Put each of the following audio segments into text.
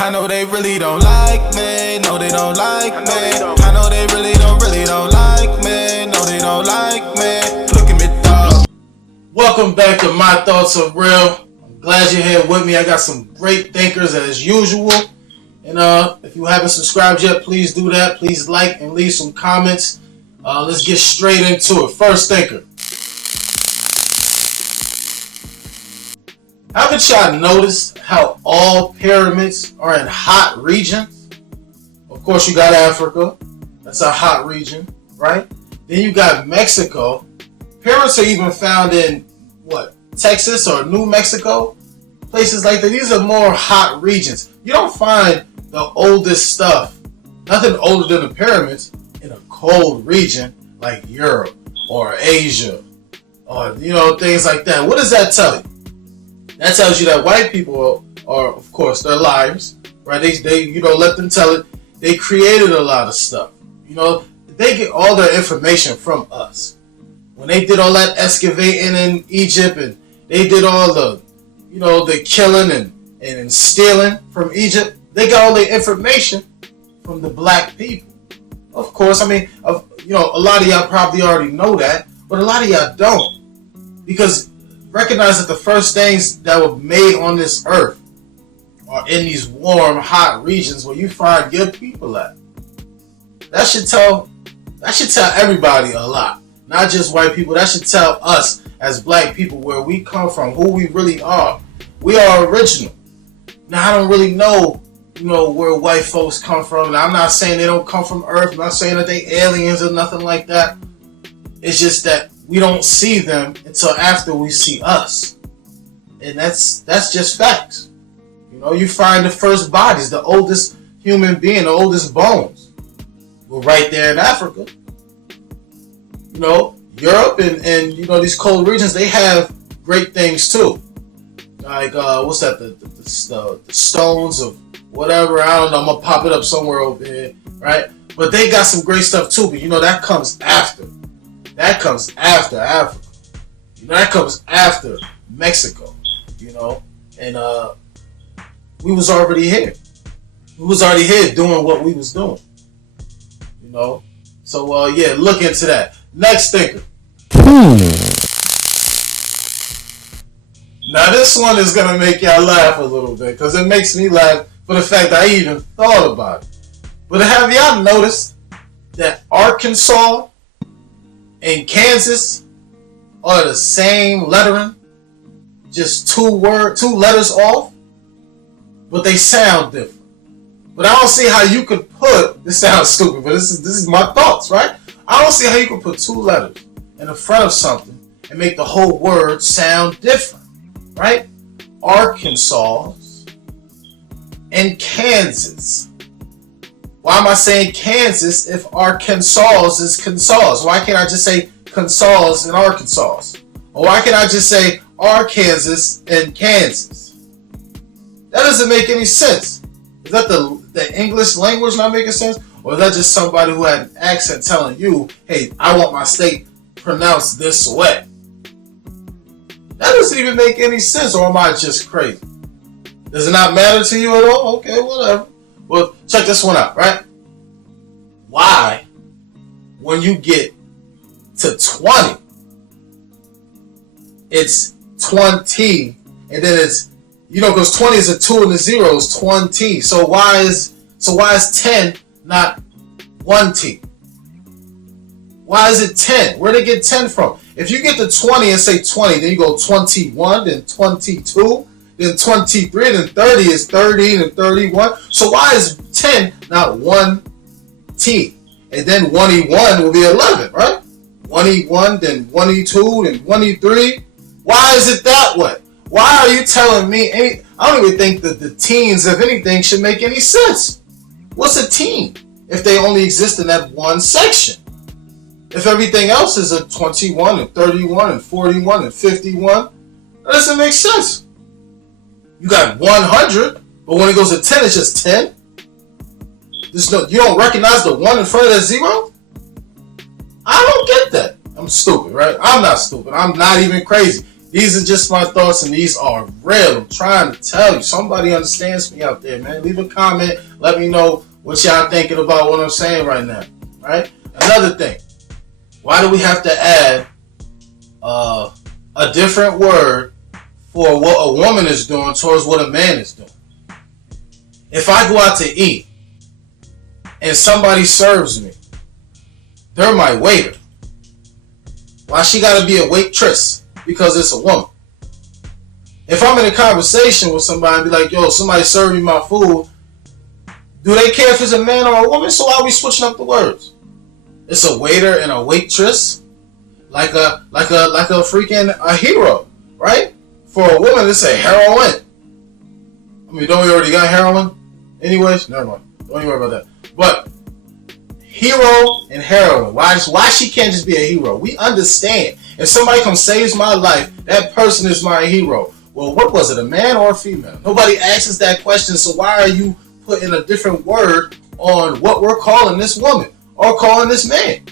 I know they really don't like me. No, they don't like me. I know they really don't like me. No, they don't like me. Look at me, dog. Welcome back to My Thoughts Are Real. I'm glad you're here with me. I got some great thinkers as usual. And if you haven't subscribed yet, please do that. Please like and leave some comments. Let's get straight into it. First thinker. Haven't y'all noticed how all pyramids are in hot regions? Of course, you got Africa. That's a hot region, right? Then you got Mexico. Pyramids are even found in, Texas or New Mexico? Places like that. These are more hot regions. You don't find the oldest stuff, nothing older than the pyramids, in a cold region like Europe or Asia or, things like that. What does that tell you? That tells you that white people are, of course, they're liars, right? They let them tell it. They created a lot of stuff. They get all their information from us. When they did all that excavating in Egypt and they did all the, the killing and stealing from Egypt, they got all the information from the black people. Of course, a lot of y'all probably already know that, but a lot of y'all don't. Because recognize that the first things that were made on this earth are in these warm, hot regions where you find your people at. That should tell everybody a lot. Not just white people. That should tell us as black people where we come from, who we really are. We are original. Now, I don't really know, where white folks come from. And I'm not saying they don't come from Earth. I'm not saying that they aliens or nothing like that. It's just that we don't see them until after we see us. And that's just facts. You find the first bodies, the oldest human being, the oldest bones were right there in Africa. Europe and these cold regions, they have great things too. Like what's that? The stones of whatever. I don't know. I'm gonna pop it up somewhere over here, right? But they got some great stuff too. But that comes after. That comes after Africa. That comes after Mexico. And we was already here. We was already here doing what we was doing. So look into that. Next thinker. Now this one is gonna make y'all laugh a little bit because it makes me laugh for the fact that I even thought about it. But have y'all noticed that Arkansas and Kansas are the same lettering, just two letters off, but they sound different. But I don't see how you could put, this sounds stupid, but this is my thoughts, right? I don't see how you could put two letters in the front of something and make the whole word sound different, right? Arkansas and Kansas. Why am I saying Kansas if Arkansas is Kansas? Why can't I just say Kansas and Arkansas? Or why can't I just say Arkansas and Kansas? That doesn't make any sense. Is that the English language not making sense? Or is that just somebody who had an accent telling you, hey, I want my state pronounced this way? That doesn't even make any sense, or am I just crazy? Does it not matter to you at all? Okay, whatever. Well, check this one out, right? Why, when you get to 20, it's 20, and then it's, because 20 is a 2 and a 0 is 20. So why is 10 not 1T? Why is it 10? Where did they get 10 from? If you get to 20 and say 20, then you go 21, then 22, then 23, then 30 is 30, and 31. So why is 10 not 1T? And then 1E1 will be 11, right? 1E1, then 1E2, then 1E3. Why is it that way? Why are you telling me I don't even think that the teens, if anything, should make any sense. What's a teen if they only exist in that one section? If everything else is a 21 and 31 and 41 and 51, that doesn't make sense. You got 100, but when it goes to 10, it's just 10. You don't recognize the 1 in front of that 0? I don't get that. I'm stupid, right? I'm not stupid. I'm not even crazy. These are just my thoughts, and these are real. I'm trying to tell you. Somebody understands me out there, man. Leave a comment. Let me know what y'all thinking about what I'm saying right now. Right? Another thing. Why do we have to add a different word for what a woman is doing towards what a man is doing? If I go out to eat and somebody serves me, they're my waiter. Why she gotta be a waitress? Because it's a woman. If I'm in a conversation with somebody and be like, yo, somebody serve me my food, do they care if it's a man or a woman? So why are we switching up the words? It's a waiter and a waitress, like a freaking a hero, right? For a woman, it's a heroine. I mean, don't we already got heroin? Anyways, never mind. Don't even worry about that. But hero and heroine. Why she can't just be a hero? We understand. If somebody comes saves my life, that person is my hero. Well, what was it, a man or a female? Nobody asks that question, so why are you putting a different word on what we're calling this woman or calling this man?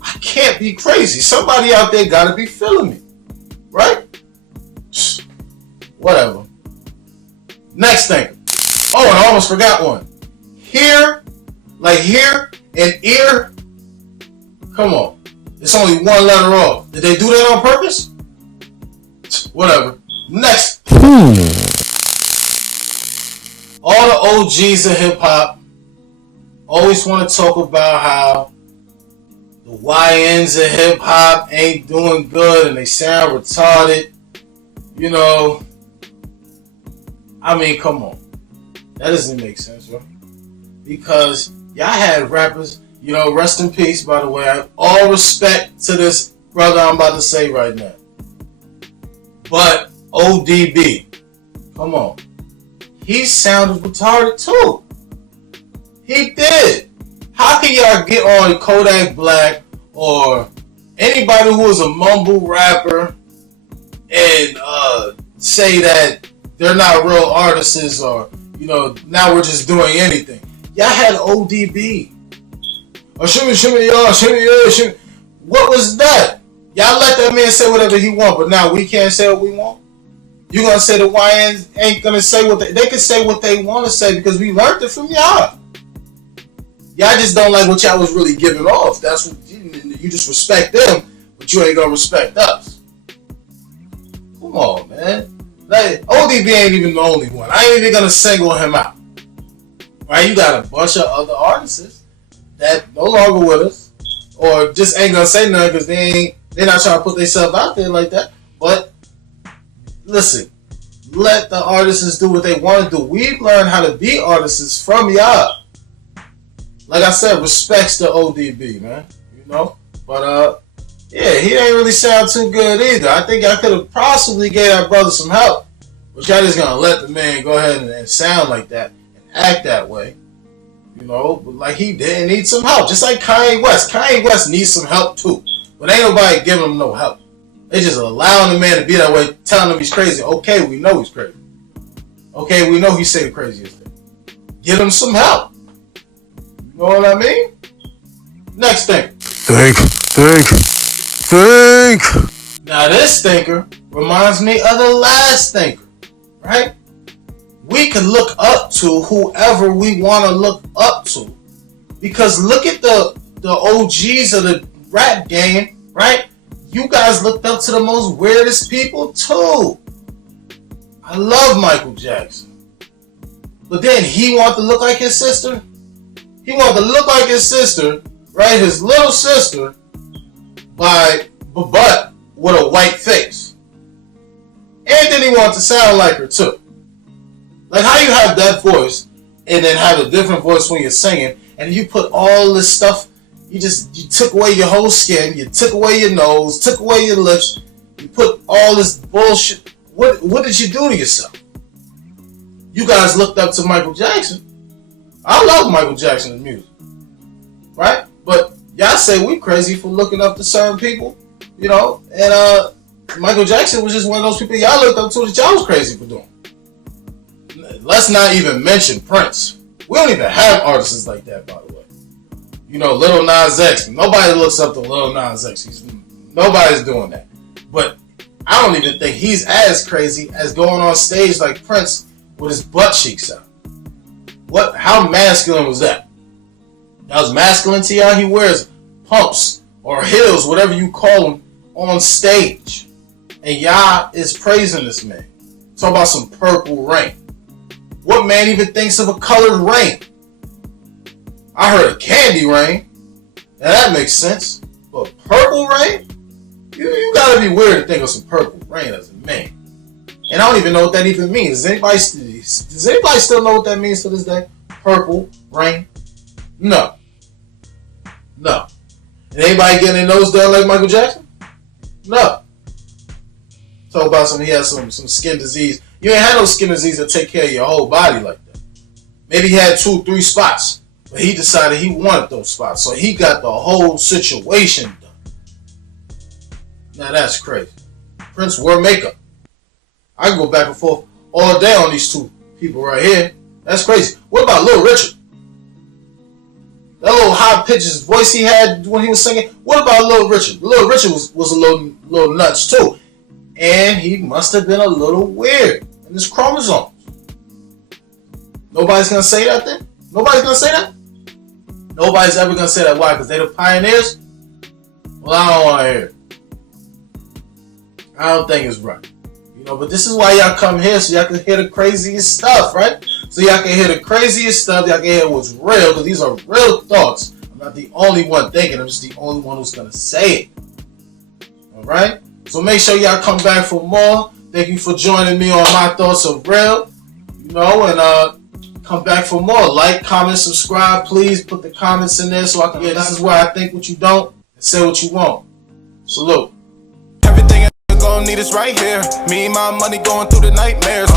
I can't be crazy. Somebody out there gotta be feeling me. Right? Whatever. Next thing. Oh, and I almost forgot one. Here, like here and ear. Come on. It's only one letter off. Did they do that on purpose? Whatever. Next. All the OGs of hip hop always want to talk about how the YNs of hip hop ain't doing good and they sound retarded. You know, I mean, come on. That doesn't make sense, right? Because y'all had rappers, you know, rest in peace, by the way. I have all respect to this brother I'm about to say right now. But ODB, come on. He sounded retarded too. He did. How can y'all get on Kodak Black or anybody who is a mumble rapper and say that they're not real artists or, you know, now we're just doing anything? Y'all had ODB. Or shimmy, y'all, shimmy. What was that? Y'all let that man say whatever he want, but now we can't say what we want? You gonna say the YNs ain't gonna say what they can say what they want to say because we learned it from y'all. Y'all just don't like what y'all was really giving off. That's what you just respect them, but you ain't gonna respect us. Come on, man. Like, ODB ain't even the only one. I ain't even gonna single him out. Right? You got a bunch of other artists that no longer with us, or just ain't gonna say nothing because they're not trying to put themselves out there like that. But listen, let the artists do what they want to do. We've learned how to be artists from y'all. Like I said, respects to ODB, man. You know? But yeah, he ain't really sound too good either. I think I could have possibly gave that brother some help. But y'all just gonna let the man go ahead and sound like that and act that way. You know, but like he did need some help. Just like Kanye West. Kanye West needs some help too. But ain't nobody giving him no help. They just allowing the man to be that way, telling him he's crazy. Okay, we know he's crazy. Okay, we know he say the craziest thing. Get him some help. You know what I mean? Next thing. Think. Now this thinker reminds me of the last thinker, right? We can look up to whoever we want to look up to. Because look at the OGs of the rap game, right? You guys looked up to the most weirdest people too. I love Michael Jackson. But then he wanted to look like his sister. He wanted to look like his sister, right? His little sister, but with a white face. And then he wanted to sound like her too. Like how you have that voice and then have a different voice when you're singing, and you put all this stuff, you took away your whole skin, you took away your nose, took away your lips, you put all this bullshit. What did you do to yourself? You guys looked up to Michael Jackson. I love Michael Jackson's music, right? But y'all say we crazy for looking up to certain people, you know, and Michael Jackson was just one of those people y'all looked up to that y'all was crazy for doing. Let's not even mention Prince. We don't even have artists like that, by the way. You know, Lil Nas X. Nobody looks up to Lil Nas X. Nobody's doing that. But I don't even think he's as crazy as going on stage like Prince with his butt cheeks out. What? How masculine was that? That was masculine to y'all? He wears pumps or heels, whatever you call them, on stage. And y'all is praising this man. Talk about some purple rain. What man even thinks of a colored rain? I heard a candy rain. Now that makes sense. But purple rain? You gotta be weird to think of some purple rain as a man. And I don't even know what that even means. Does anybody still know what that means to this day? Purple rain? No. No. And anybody getting their nose done like Michael Jackson? No. Talk about he has some skin disease. You ain't had no skin disease that take care of your whole body like that. Maybe he had 2-3 spots, but he decided he wanted those spots, so he got the whole situation done. Now that's crazy. Prince wore makeup. I can go back and forth all day on these two people right here. That's crazy. What about Little Richard? That little high pitched voice he had when he was singing. What about Little Richard? Little Richard was a little nuts too. And he must have been a little weird in his chromosomes. Nobody's going to say that then? Nobody's going to say that? Nobody's ever going to say that. Why? Because they're the pioneers? Well, I don't want to hear it. I don't think it's right. But this is why y'all come here, so y'all can hear the craziest stuff, right? So y'all can hear the craziest stuff. Y'all can hear what's real, because these are real thoughts. I'm not the only one thinking. I'm just the only one who's going to say it. All right? So make sure y'all come back for more. Thank you for joining me on My Thoughts of Real. And come back for more. Like, comment, subscribe. Please put the comments in there so I can. Yeah, this is where I think what you don't and say what you want. Salute. Everything I gonna need is right here. Me and my money going through the nightmares.